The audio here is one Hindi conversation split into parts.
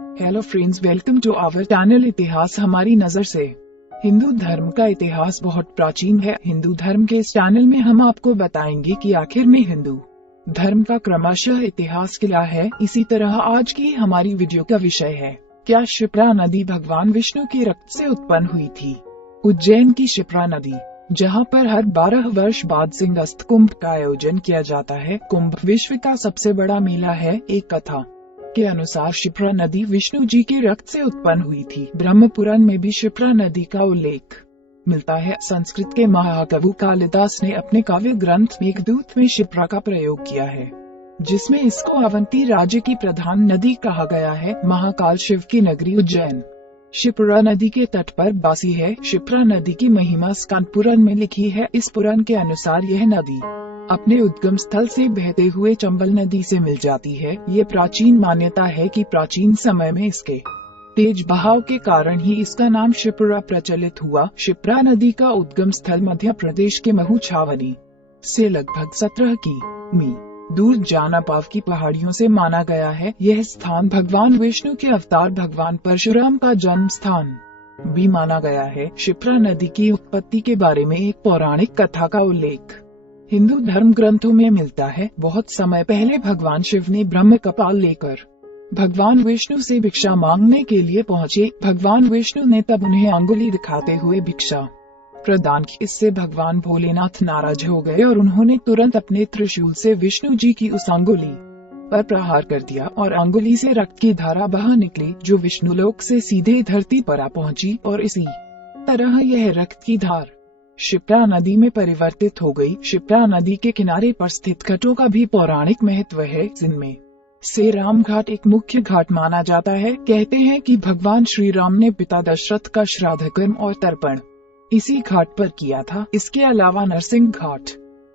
Hello friends, welcome to our channel इतिहास हमारी नजर से। हिंदू धर्म का इतिहास बहुत प्राचीन है। हिंदू धर्म के इस चैनल में हम आपको बताएंगे कि आखिर में हिंदू धर्म का क्रमशः इतिहास क्या है। इसी तरह आज की हमारी वीडियो का विषय है, क्या क्षिप्रा नदी भगवान विष्णु के रक्त से उत्पन्न हुई थी। उज्जैन की क्षिप्रा नदी, जहां पर हर 12 वर्ष बाद सिंहस्थ कुंभ का आयोजन किया जाता है। कुंभ विश्व का सबसे बड़ा मेला है। एक कथा के अनुसार क्षिप्रा नदी विष्णु जी के रक्त से उत्पन्न हुई थी। ब्रह्म पुराण में भी क्षिप्रा नदी का उल्लेख मिलता है। संस्कृत के महाकवि कालिदास ने अपने काव्य ग्रंथ मेघदूत में क्षिप्रा का प्रयोग किया है, जिसमें इसको अवंती राज्य की प्रधान नदी कहा गया है। महाकाल शिव की नगरी उज्जैन क्षिप्रा नदी के तट पर बसी है। क्षिप्रा नदी की महिमा स्कंद पुराण में लिखी है। इस पुराण के अनुसार यह नदी अपने उद्गम स्थल से बहते हुए चंबल नदी से मिल जाती है। ये प्राचीन मान्यता है कि प्राचीन समय में इसके तेज बहाव के कारण ही इसका नाम क्षिप्रा प्रचलित हुआ। क्षिप्रा नदी का उद्गम स्थल मध्य प्रदेश के महू छावनी से लगभग 17 किमी दूर जानापाव की पहाड़ियों से माना गया है। यह स्थान भगवान विष्णु के अवतार भगवान परशुराम का जन्म स्थान भी माना गया है। क्षिप्रा नदी की उत्पत्ति के बारे में एक पौराणिक कथा का उल्लेख हिंदू धर्म ग्रंथों में मिलता है। बहुत समय पहले भगवान शिव ने ब्रह्म कपाल लेकर भगवान विष्णु से भिक्षा मांगने के लिए पहुँचे। भगवान विष्णु ने तब उन्हें अंगुली दिखाते हुए भिक्षा प्रदान की। इससे भगवान भोलेनाथ नाराज हो गए और उन्होंने तुरंत अपने त्रिशूल से विष्णु जी की उस अंगुली पर प्रहार कर दिया और अंगुली से रक्त की धारा बह निकली, जो विष्णु लोक से सीधे धरती पर आ पहुंची और इसी तरह यह रक्त की धार क्षिप्रा नदी में परिवर्तित हो गई। क्षिप्रा नदी के किनारे पर स्थित घाटों का भी पौराणिक महत्व है, जिनमें से राम घाट एक मुख्य घाट माना जाता है। कहते हैं कि भगवान श्री राम ने पिता दशरथ का श्राद्ध कर्म और तर्पण इसी घाट पर किया था। इसके अलावा नरसिंह घाट,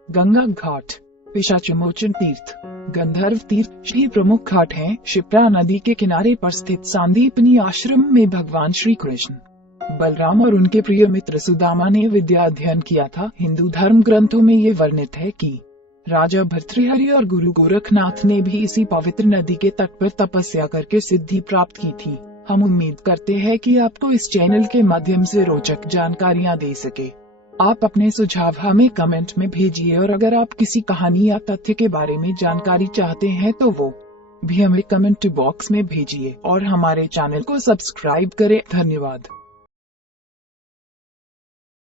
गंगा घाट, पिशाचमोचन तीर्थ, गंधर्व तीर्थ श्री प्रमुख घाट हैं। क्षिप्रा नदी के किनारे पर स्थित सांदीपनी आश्रम में भगवान श्री कृष्ण, बलराम और उनके प्रिय मित्र सुदामा ने विद्या अध्ययन किया था। हिंदू धर्म ग्रंथों में ये वर्णित है कि राजा भर्तृहरि और गुरु गोरखनाथ ने भी इसी पवित्र नदी के तट पर तपस्या करके सिद्धि प्राप्त की थी। हम उम्मीद करते हैं कि आपको इस चैनल के माध्यम से रोचक जानकारियां दे सके। आप अपने सुझाव हमें कमेंट में भेजिए और अगर आप किसी कहानी या तथ्य के बारे में जानकारी चाहते हैं तो वो भी हमें कमेंट बॉक्स में भेजिए और हमारे चैनल को सब्सक्राइब करें। धन्यवाद।